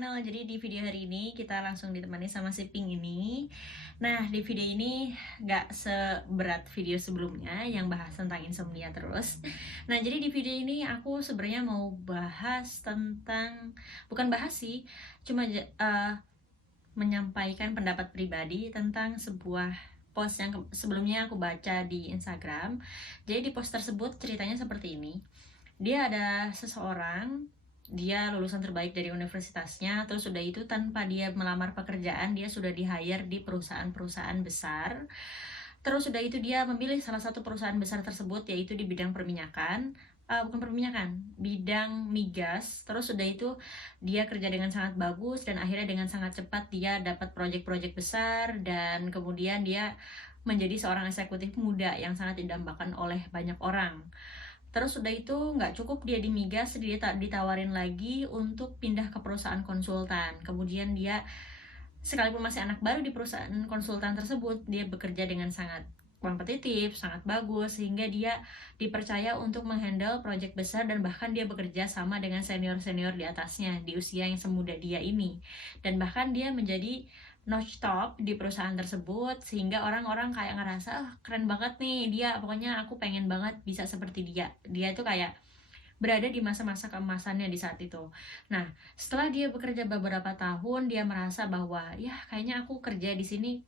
channel. Jadi di video hari ini kita langsung ditemani sama si Pink ini. Nah, di video ini gak seberat video sebelumnya yang bahas tentang insomnia terus. Nah, jadi di video ini aku sebenarnya mau bahas tentang, bukan bahas sih, cuma menyampaikan pendapat pribadi tentang sebuah post yang sebelumnya aku baca di Instagram. Jadi di post tersebut ceritanya seperti ini. Dia ada seseorang, dia lulusan terbaik dari universitasnya, terus sudah itu tanpa dia melamar pekerjaan, dia sudah di-hire di perusahaan-perusahaan besar. Terus sudah itu dia memilih salah satu perusahaan besar tersebut, yaitu di bidang perminyakan. Bukan perminyakan, bidang migas. Terus sudah itu dia kerja dengan sangat bagus dan akhirnya dengan sangat cepat dia dapat proyek-proyek besar dan kemudian dia menjadi seorang eksekutif muda yang sangat didambakan oleh banyak orang. Terus udah itu nggak cukup dia di migas, dia ditawarin lagi untuk pindah ke perusahaan konsultan. Kemudian dia sekalipun masih anak baru di perusahaan konsultan tersebut, dia bekerja dengan sangat kompetitif, sangat bagus, sehingga dia dipercaya untuk menghandle proyek besar dan bahkan dia bekerja sama dengan senior-senior di atasnya di usia yang semuda dia ini. Dan bahkan dia menjadi notch top di perusahaan tersebut sehingga orang-orang kayak ngerasa keren banget nih dia, pokoknya aku pengen banget bisa seperti dia itu kayak berada di masa-masa keemasannya di saat itu. Nah, setelah dia bekerja beberapa tahun, dia merasa bahwa ya kayaknya aku kerja di sini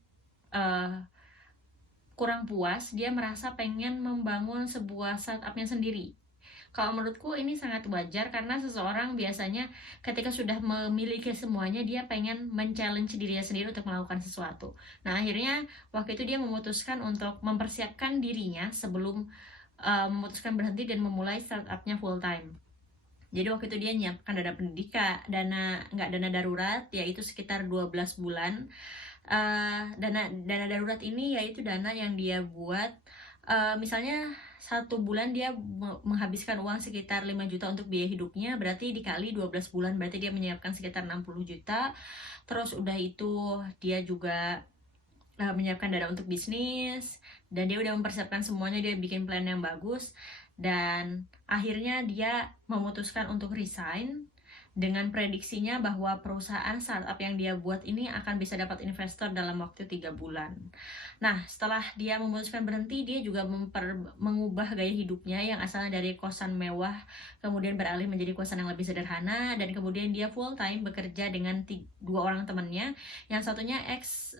kurang puas. Dia merasa pengen membangun sebuah startupnya sendiri. Kalau menurutku ini sangat wajar karena seseorang biasanya ketika sudah memiliki semuanya dia pengen men-challenge dirinya sendiri untuk melakukan sesuatu. Nah, akhirnya waktu itu dia memutuskan untuk mempersiapkan dirinya sebelum memutuskan berhenti dan memulai startupnya full time. Jadi waktu itu dia nyiapkan dana pendidikan, dana darurat, yaitu sekitar 12 bulan. Dana darurat ini yaitu dana yang dia buat misalnya satu bulan dia menghabiskan uang sekitar 5 juta untuk biaya hidupnya, berarti dikali 12 bulan berarti dia menyiapkan sekitar 60 juta. Terus udah itu dia juga menyiapkan dana untuk bisnis dan dia udah mempersiapkan semuanya, dia bikin plan yang bagus dan akhirnya dia memutuskan untuk resign dengan prediksinya bahwa perusahaan startup yang dia buat ini akan bisa dapat investor dalam waktu 3 bulan. Nah, setelah dia memutuskan berhenti, dia juga mengubah gaya hidupnya yang asalnya dari kosan mewah, kemudian beralih menjadi kosan yang lebih sederhana, dan kemudian dia full time bekerja dengan dua orang temannya, yang satunya ex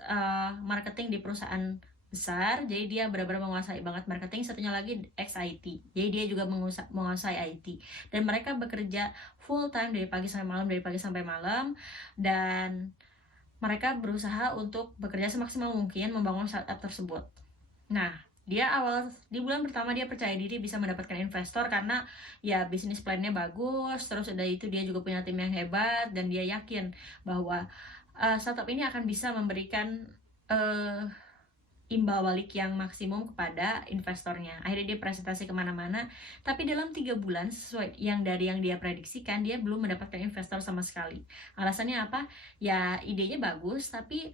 marketing di perusahaan besar, jadi dia benar-benar menguasai banget marketing, satunya lagi ex IT, jadi dia juga menguasai IT, dan mereka bekerja full time dari pagi sampai malam, dan mereka berusaha untuk bekerja semaksimal mungkin membangun startup tersebut. Nah, dia di bulan pertama dia percaya diri bisa mendapatkan investor karena ya bisnis plan-nya bagus, terus udah itu dia juga punya tim yang hebat dan dia yakin bahwa startup ini akan bisa memberikan imbal balik yang maksimum kepada investornya. Akhirnya dia presentasi kemana-mana, tapi dalam 3 bulan sesuai yang dia prediksikan, dia belum mendapatkan investor sama sekali. Alasannya apa? Ya idenya bagus, tapi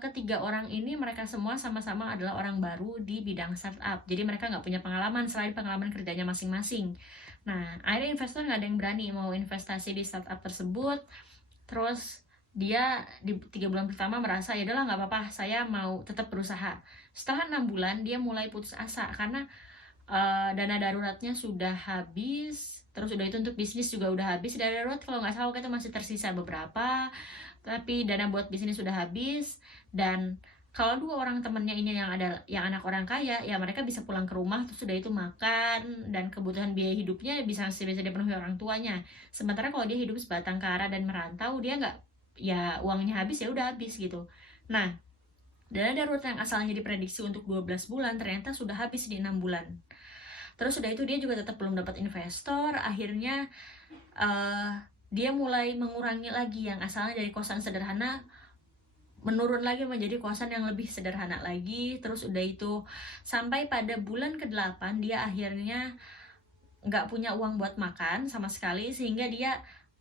ketiga orang ini mereka semua sama-sama adalah orang baru di bidang startup. Jadi mereka nggak punya pengalaman selain pengalaman kerjanya masing-masing. Nah, akhirnya investor nggak ada yang berani mau investasi di startup tersebut. Terus dia di 3 bulan pertama merasa ya udahlah nggak apa-apa, saya mau tetap berusaha. Setelah 6 bulan dia mulai putus asa karena dana daruratnya sudah habis, terus udah itu untuk bisnis juga udah habis. Dana darurat kalau nggak salah itu masih tersisa beberapa, tapi dana buat bisnis sudah habis. Dan kalau dua orang temennya ini yang anak orang kaya, ya mereka bisa pulang ke rumah terus sudah itu makan dan kebutuhan biaya hidupnya bisa dipenuhi orang tuanya. Sementara kalau dia hidup sebatang kara dan merantau, dia nggak, ya uangnya habis ya udah habis gitu. Nah, dana darurat yang asalnya diprediksi untuk 12 bulan ternyata sudah habis di 6 bulan. Terus udah itu dia juga tetap belum dapat investor. Akhirnya dia mulai mengurangi lagi, yang asalnya dari kosan sederhana menurun lagi menjadi kosan yang lebih sederhana lagi. Terus udah itu sampai pada bulan ke-8 dia akhirnya nggak punya uang buat makan sama sekali, sehingga dia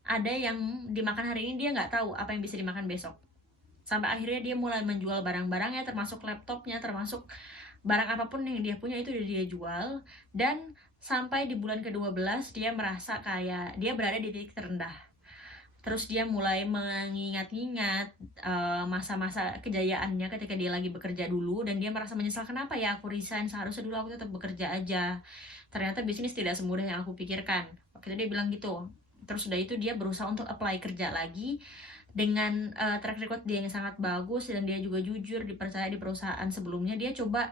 ada yang dimakan hari ini dia nggak tahu apa yang bisa dimakan besok. Sampai akhirnya dia mulai menjual barang-barangnya, termasuk laptopnya, termasuk barang apapun yang dia punya itu udah dia jual. Dan sampai di bulan ke-12 dia merasa kayak dia berada di titik terendah. Terus dia mulai mengingat-ingat masa-masa kejayaannya ketika dia lagi bekerja dulu, dan dia merasa menyesal, kenapa ya aku resign, seharusnya dulu aku tetap bekerja aja. Ternyata bisnis tidak semudah yang aku pikirkan. Waktu itu dia bilang gitu. Terus udah itu dia berusaha untuk apply kerja lagi dengan track record dia yang sangat bagus, dan dia juga jujur, dipercaya di perusahaan sebelumnya. Dia coba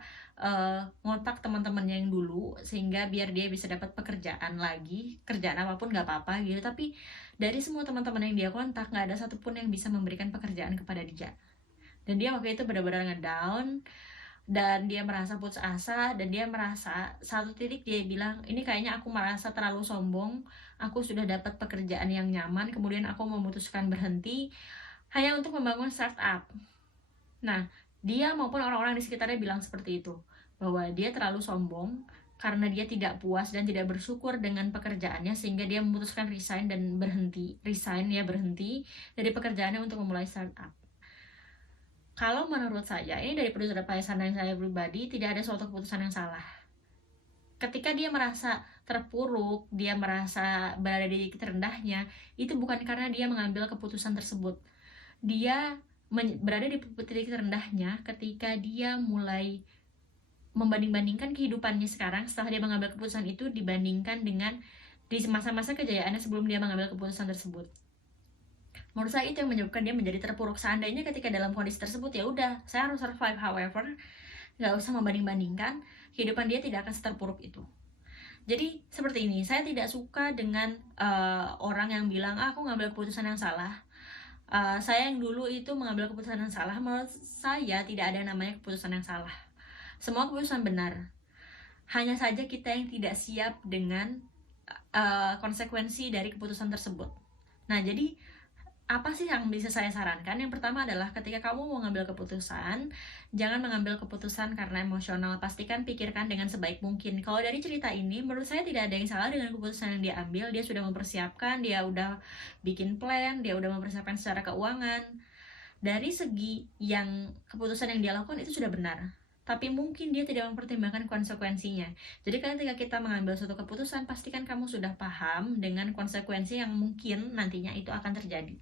ngontak teman-temannya yang dulu sehingga biar dia bisa dapat pekerjaan lagi, kerjaan apapun nggak apa-apa gitu. Tapi dari semua teman-teman yang dia kontak, nggak ada satupun yang bisa memberikan pekerjaan kepada dia. Dan dia waktu itu benar-benar ngedown, dan dia merasa putus asa, dan dia merasa satu titik dia bilang, ini kayaknya aku merasa terlalu sombong, aku sudah dapat pekerjaan yang nyaman, kemudian aku memutuskan berhenti hanya untuk membangun startup. Nah, dia maupun orang-orang di sekitarnya bilang seperti itu, bahwa dia terlalu sombong karena dia tidak puas dan tidak bersyukur dengan pekerjaannya, sehingga dia memutuskan resign berhenti dari pekerjaannya untuk memulai startup. Kalau menurut saya, ini dari sudut pandang saya pribadi, tidak ada suatu keputusan yang salah. Ketika dia merasa terpuruk, dia merasa berada di titik terendahnya, itu bukan karena dia mengambil keputusan tersebut. Dia berada di titik terendahnya ketika dia mulai membanding-bandingkan kehidupannya sekarang setelah dia mengambil keputusan itu dibandingkan dengan di masa-masa kejayaannya sebelum dia mengambil keputusan tersebut. Menurut saya itu yang menyebabkan dia menjadi terpuruk. Seandainya ketika dalam kondisi tersebut, ya udah, saya harus survive, however, nggak usah membanding-bandingkan, kehidupan dia tidak akan seterpuruk itu. Jadi seperti ini, saya tidak suka dengan orang yang bilang, aku ngambil keputusan yang salah. Saya yang dulu itu mengambil keputusan yang salah. Menurut saya tidak ada yang namanya keputusan yang salah. Semua keputusan benar. Hanya saja kita yang tidak siap dengan konsekuensi dari keputusan tersebut. Nah, jadi apa sih yang bisa saya sarankan? Yang pertama adalah ketika kamu mau mengambil keputusan, jangan mengambil keputusan karena emosional. Pastikan pikirkan dengan sebaik mungkin. Kalau dari cerita ini, menurut saya tidak ada yang salah dengan keputusan yang dia ambil. Dia sudah mempersiapkan, dia udah bikin plan, dia udah mempersiapkan secara keuangan. Dari segi yang keputusan yang dia lakukan itu sudah benar. Tapi mungkin dia tidak mempertimbangkan konsekuensinya. Jadi ketika kita mengambil suatu keputusan, pastikan kamu sudah paham dengan konsekuensi yang mungkin nantinya itu akan terjadi.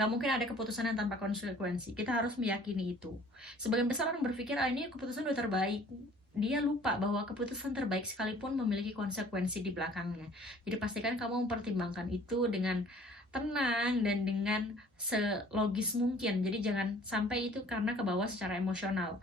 Gak mungkin ada keputusan yang tanpa konsekuensi. Kita harus meyakini itu. Sebagian besar orang berpikir, ini keputusan udah terbaik. Dia lupa bahwa keputusan terbaik sekalipun memiliki konsekuensi di belakangnya. Jadi pastikan kamu mempertimbangkan itu dengan tenang dan dengan selogis mungkin. Jadi jangan sampai itu karena kebawa secara emosional.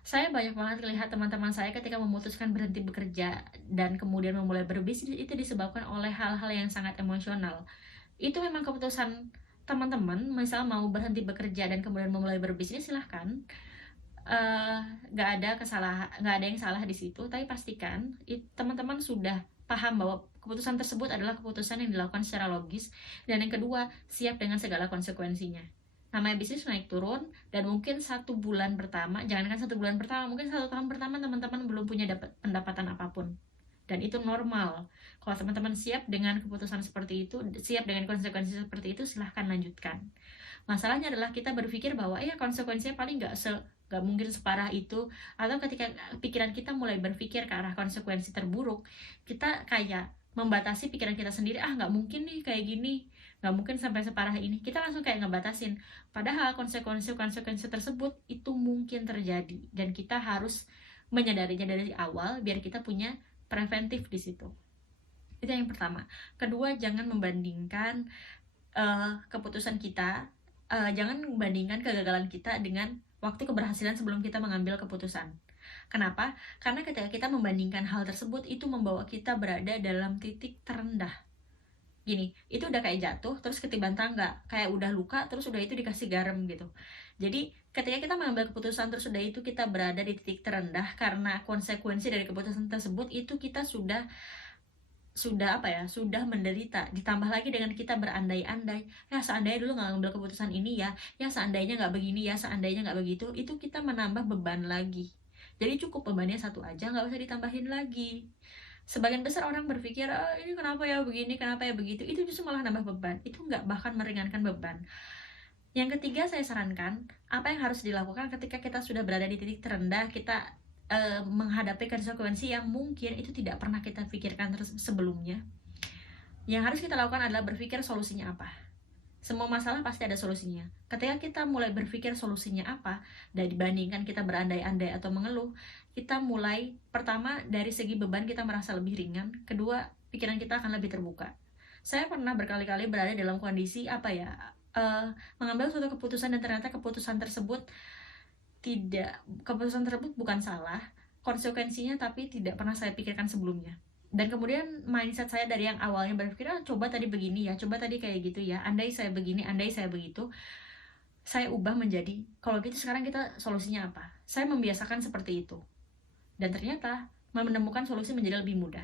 Saya banyak banget lihat teman-teman saya ketika memutuskan berhenti bekerja dan kemudian memulai berbisnis, itu disebabkan oleh hal-hal yang sangat emosional. Itu memang keputusan teman-teman, misal mau berhenti bekerja dan kemudian memulai berbisnis, silahkan. Nggak ada yang salah di situ, tapi pastikan teman-teman sudah paham bahwa keputusan tersebut adalah keputusan yang dilakukan secara logis, dan yang kedua, siap dengan segala konsekuensinya. Namanya bisnis naik turun, dan mungkin 1 bulan pertama, jangankan 1 bulan pertama, mungkin 1 tahun pertama teman-teman belum punya dapat pendapatan apapun, dan itu normal. Kalau teman-teman siap dengan keputusan seperti itu, siap dengan konsekuensi seperti itu, silahkan lanjutkan. Masalahnya adalah kita berpikir bahwa ya konsekuensinya paling nggak mungkin separah itu, atau ketika pikiran kita mulai berpikir ke arah konsekuensi terburuk, kita kayak membatasi pikiran kita sendiri, nggak mungkin nih kayak gini, nggak mungkin sampai separah ini, kita langsung kayak ngebatasin. Padahal konsekuensi tersebut itu mungkin terjadi, dan kita harus menyadarinya dari awal biar kita punya preventif di situ. Itu yang pertama. Kedua, jangan membandingkan keputusan kita, jangan membandingkan kegagalan kita dengan waktu keberhasilan sebelum kita mengambil keputusan. Kenapa? Karena ketika kita membandingkan hal tersebut, itu membawa kita berada dalam titik terendah. Gini, itu udah kayak jatuh terus ketiban tangga, kayak udah luka terus udah itu dikasih garam gitu. Jadi ketika kita mengambil keputusan terus udah itu kita berada di titik terendah karena konsekuensi dari keputusan tersebut, itu kita sudah menderita. Ditambah lagi dengan kita berandai-andai, ya seandainya dulu nggak ngambil keputusan ini, ya seandainya nggak begini, ya seandainya nggak begitu, itu kita menambah beban lagi. Jadi cukup bebannya 1 aja, nggak usah ditambahin lagi. Sebagian besar orang berpikir, ini kenapa ya begini, kenapa ya begitu, itu justru malah nambah beban. Itu nggak, bahkan meringankan beban. Yang ketiga, saya sarankan apa yang harus dilakukan ketika kita sudah berada di titik terendah, kita menghadapi konsekuensi yang mungkin itu tidak pernah kita pikirkan sebelumnya. Yang harus kita lakukan adalah berpikir solusinya apa. Semua masalah pasti ada solusinya. Ketika kita mulai berpikir solusinya apa, dan dibandingkan kita berandai-andai atau mengeluh, kita mulai, pertama dari segi beban kita merasa lebih ringan, kedua pikiran kita akan lebih terbuka. Saya pernah berkali-kali berada dalam kondisi mengambil suatu keputusan dan ternyata keputusan tersebut bukan salah, konsekuensinya tapi tidak pernah saya pikirkan sebelumnya. Dan kemudian mindset saya dari yang awalnya berpikir, coba tadi begini ya, coba tadi kayak gitu ya, andai saya begini, andai saya begitu, saya ubah menjadi, kalau gitu sekarang kita solusinya apa? Saya membiasakan seperti itu. Dan ternyata menemukan solusi menjadi lebih mudah.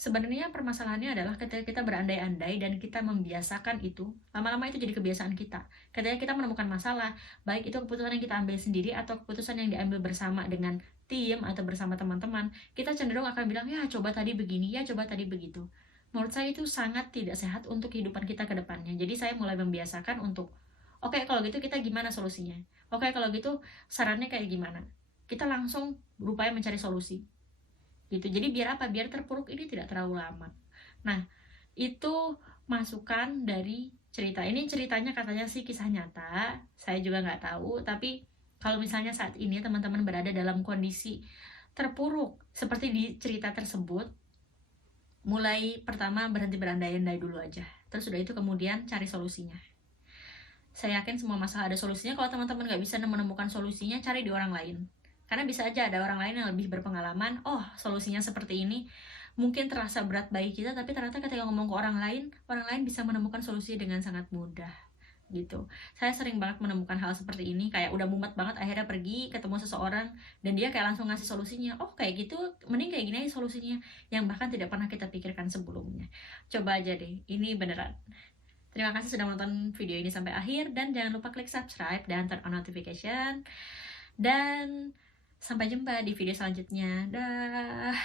Sebenarnya permasalahannya adalah ketika kita berandai-andai dan kita membiasakan itu, lama-lama itu jadi kebiasaan kita. Ketika kita menemukan masalah, baik itu keputusan yang kita ambil sendiri atau keputusan yang diambil bersama dengan tim atau bersama teman-teman, kita cenderung akan bilang, ya coba tadi begini, ya coba tadi begitu. Menurut saya itu sangat tidak sehat untuk kehidupan kita ke depannya. Jadi saya mulai membiasakan untuk, oke, kalau gitu kita gimana solusinya? Oke, kalau gitu sarannya kayak gimana? Kita langsung berupaya mencari solusi. Gitu. Jadi biar apa? Biar terpuruk ini tidak terlalu lama. Nah, itu masukan dari cerita. Ini ceritanya katanya sih kisah nyata. Saya juga nggak tahu. Tapi kalau misalnya saat ini teman-teman berada dalam kondisi terpuruk seperti di cerita tersebut, mulai pertama berhenti berandai-andai dulu aja. Terus udah itu kemudian cari solusinya. Saya yakin semua masalah ada solusinya. Kalau teman-teman nggak bisa menemukan solusinya, cari di orang lain. Karena bisa aja ada orang lain yang lebih berpengalaman, solusinya seperti ini, mungkin terasa berat bagi kita, tapi ternyata ketika ngomong ke orang lain bisa menemukan solusi dengan sangat mudah, gitu. Saya sering banget menemukan hal seperti ini, kayak udah mumet banget, akhirnya pergi ketemu seseorang, dan dia kayak langsung ngasih solusinya, kayak gitu, mending kayak gini aja solusinya, yang bahkan tidak pernah kita pikirkan sebelumnya. Coba aja deh, ini beneran. Terima kasih sudah menonton video ini sampai akhir, dan jangan lupa klik subscribe dan turn on notification, dan sampai jumpa di video selanjutnya. Dah.